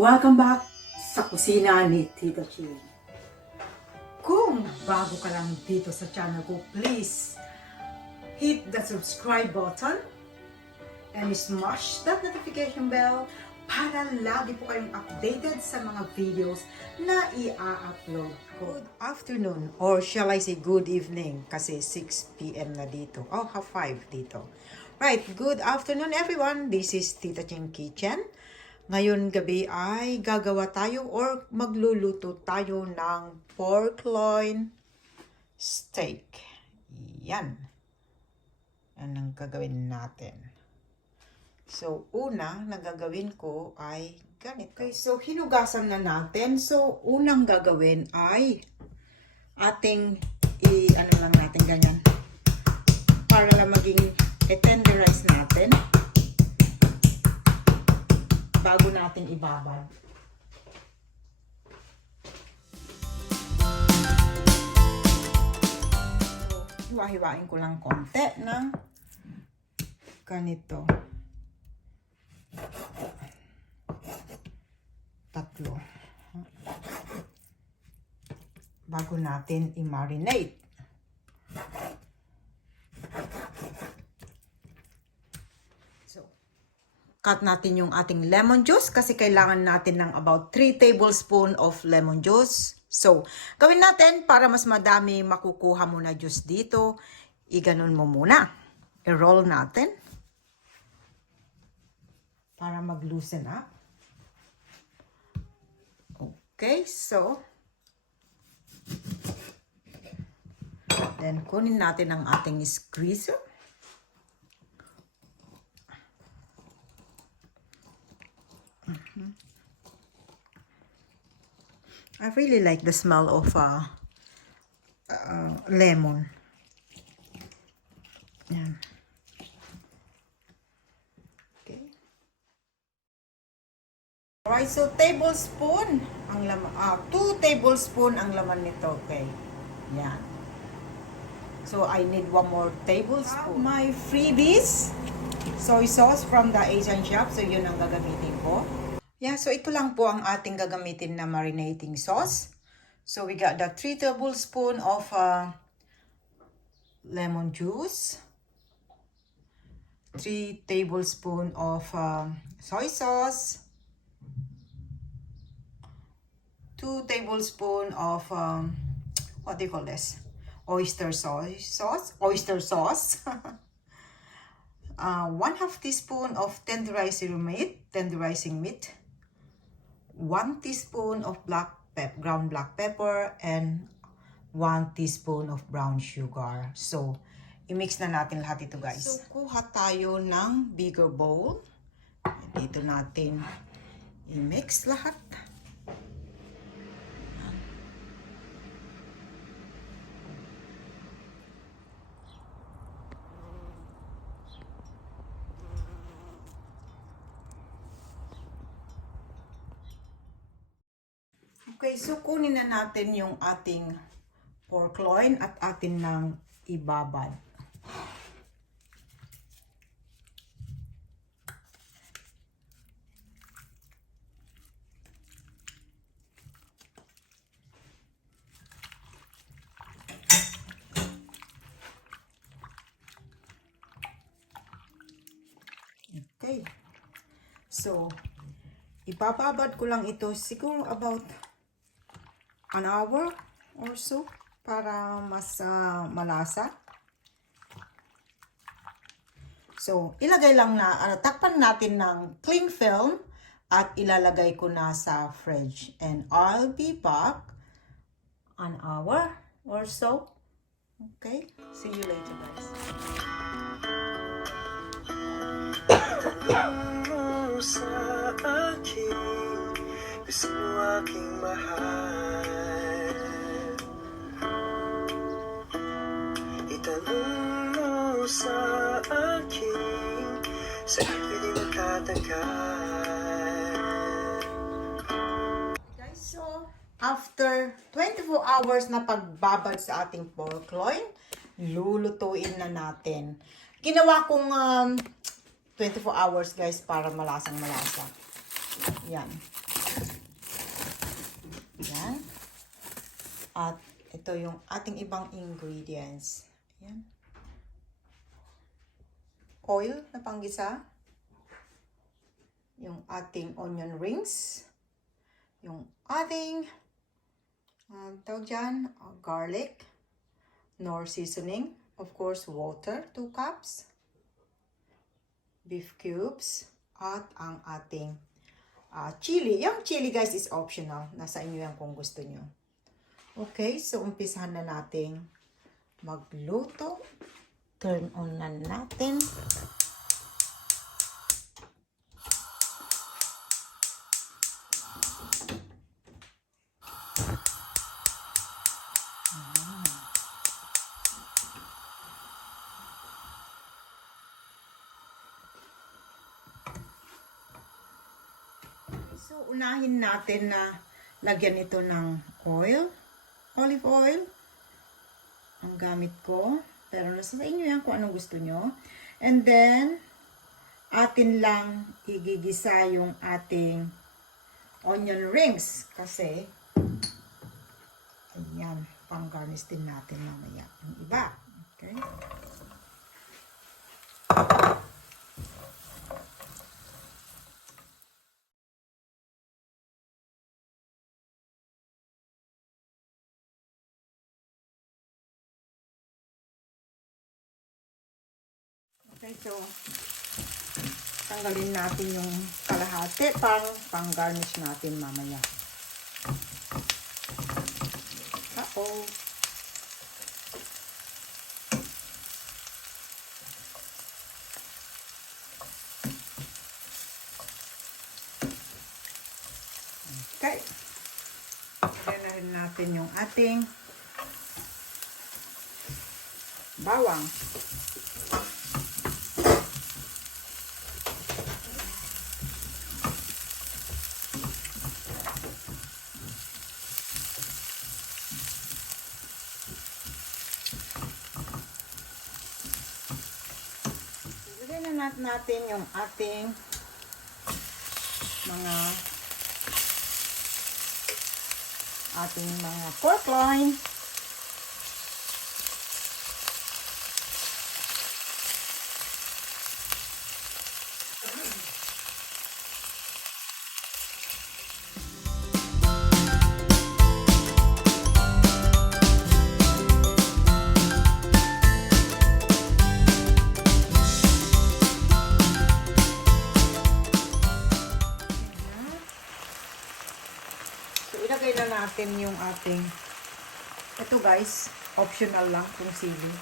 Welcome back sa kusina ni Tita Ching. Kung bago ka lang dito sa channel ko, please hit the subscribe button and smash that notification bell para lagi po kayong updated sa mga videos na i-upload ko. Good afternoon, or shall I say good evening, kasi 6 p.m. na dito. Oh, half 5 dito. Right, good afternoon everyone. This is Tita Ching Kitchen. Ngayon gabi ay gagawa tayo or magluluto tayo ng pork loin steak. Yan. Yan ang gagawin natin. So, una na gagawin ko ay ganito. Okay, so hinugasan na natin. So, unang gagawin ay ating ano lang natin ganyan. Para lang maging tenderize natin. Bago natin ibabad. So, hiwa-hiwain ko lang konti ng ganito. Tatlo. Bago natin i-marinate. Cut natin yung ating lemon juice kasi kailangan natin ng about 3 tablespoons of lemon juice. So, gawin natin para mas madami makukuha mo na juice dito. Iganon mo muna. I-roll natin para mag-loosen up. Okay, so then kunin natin ang ating squeezer. I really like the smell of lemon. Yan. Okay. Alright, so tablespoon ang laman, 2 tablespoon ang laman nito, okay. Yan. So I need 1 more tablespoon. My freebies, soy sauce from the Asian shop, so yun ang gagamitin ko. Yeah, so ito lang po ang ating gagamitin na marinating sauce. So we got the 3 tablespoons of lemon juice, 3 tablespoons of soy sauce, 2 tablespoons of what do you call this? Oyster sauce. 1/2 teaspoon of tenderizing meat, 1 teaspoon of ground black pepper, and 1 teaspoon of brown sugar. So, i-mix na natin lahat ito, guys. So, kuha tayo ng bigger bowl. Dito natin i-mix lahat. Okay, so kunin na natin yung ating pork loin at atin nang ibabad. Okay. So, ibababad ko lang ito siguro about an hour or so para mas malasa. So, ilagay lang na, takpan natin ng cling film at ilalagay ko na sa fridge. And I'll be back an hour or so. Okay? See you later, guys. Sa akin, gusto mo aking mahal. Itanong mo sa akin, sa'yo pwede magkatagal. Guys, so After 24 hours na pagbabad sa ating pork loin, lulutuin na natin. Ginawa kong 24 hours guys para malasang malasa. Yan. Yan. At ito yung ating ibang ingredients. Yan. Oil na panggisa. Yung ating onion rings. Yung ating tawag dyan, garlic. Knorr seasoning. Of course, water, 2 cups. Beef cubes. At ang ating chili. Yung chili guys is optional. Nasa inyo yan kung gusto nyo. Okay, so umpisahan na natin magluto. Turn on na natin. So, unahin natin na lagyan ito ng oil. Olive oil. Ang gamit ko. Pero nasa sa inyo yan kung anong gusto nyo. And then, atin lang igigisa yung ating onion rings. Kasi, ayan, pang-garnish din natin mamaya. Ang iba. Okay? Okay, so, tanggalin natin yung kalahati pang-garnish natin mamaya. Uh-oh. Okay. Lagyan na rin natin yung ating bawang. Natin yung ating mga pork loin. Ilagay na natin yung ating, ito guys, optional lang kung sili.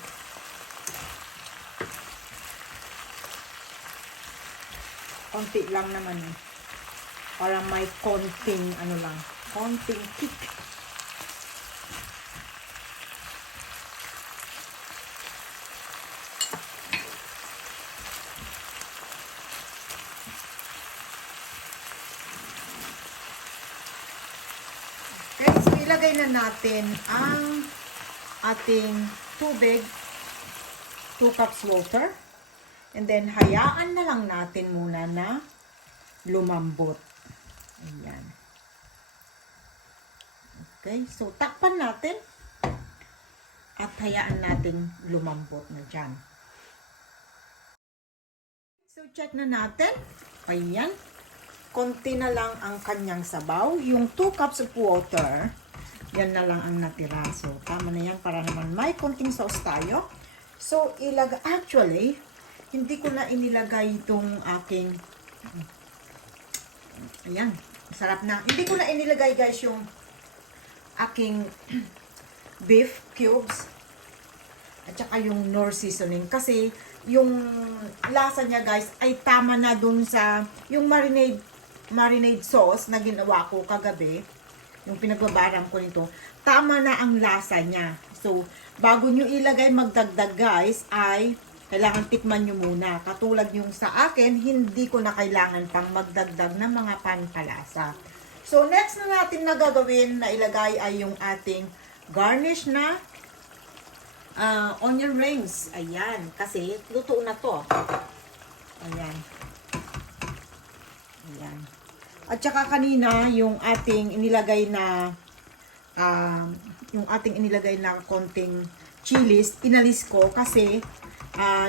Konti lang naman eh. Para may konting, konting kick. Okay, so ilagay na natin ang ating tubig, 2 cups water. And then, hayaan na lang natin muna na lumambot. Ayan. Okay, so takpan natin at hayaan natin lumambot na dyan. So, check na natin. Ayan. Konti na lang ang kanyang sabaw. Yung 2 cups of water, yan na lang ang natira. So, tama na yan para naman may konting sauce tayo. So, actually, hindi ko na inilagay itong aking, ayan, sarap na. Hindi ko na inilagay guys yung aking beef cubes at saka yung Knorr seasoning. Kasi, yung lasa niya guys ay tama na dun sa yung marinade sauce na ginawa ko kagabi, yung pinagbabaram ko nito, tama na ang lasa niya. So, bago nyo ilagay magdagdag guys, ay kailangan tikman nyo muna. Katulad yung sa akin, hindi ko na kailangan pang magdagdag ng mga pampalasa. So, next na natin na gagawin na ilagay ay yung ating garnish na onion rings. Ayan. Kasi, luto na to. Ayan. Ayan. At saka kanina, yung ating inilagay na konting chilies, inalis ko kasi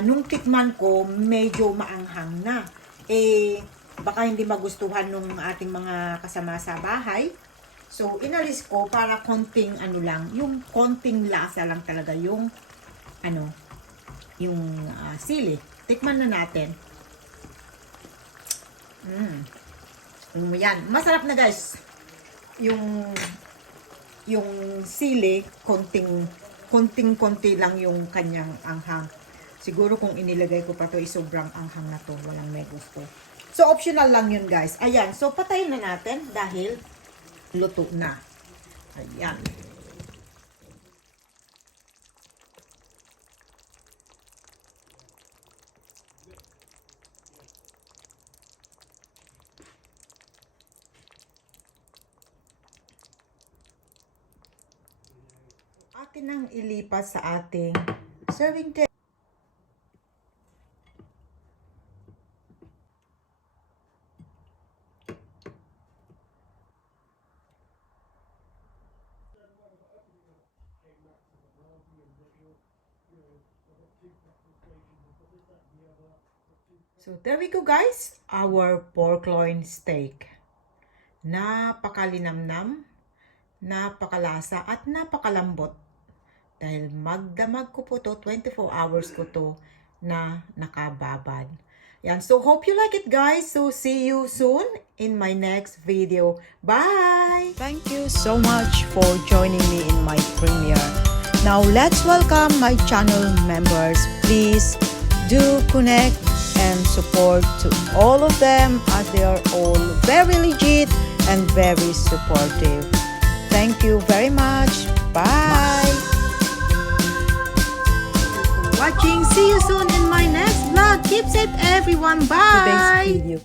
nung tikman ko, medyo maanghang na. Baka hindi magustuhan nung ating mga kasama sa bahay. So, inalis ko para konting yung konting lasa lang talaga yung sili. Tikman na natin. Yan. Masarap na guys. Yung sili, konting-konti lang yung kanyang anghang. Siguro kung inilagay ko pa to, sobrang anghang na to. Walang may gusto. So, optional lang yun guys. Ayan. So, patayin na natin dahil luto na. Ayan. Atin nang ilipat sa ating serving tray. So, there we go guys. Our pork loin steak. Napakalinamnam, napakalasa, at napakalambot. Dahil magdamag ko po to, 24 hours ko to na nakababad. Yan. So, hope you like it guys. So, see you soon in my next video. Bye! Thank you so much for joining me in my premiere. Now, let's welcome my channel members. Please do connect and support to all of them as they are all very legit and very supportive. Thank you very much. Bye! Watching. See you soon in my next vlog. Keep safe everyone. Bye! Today's video.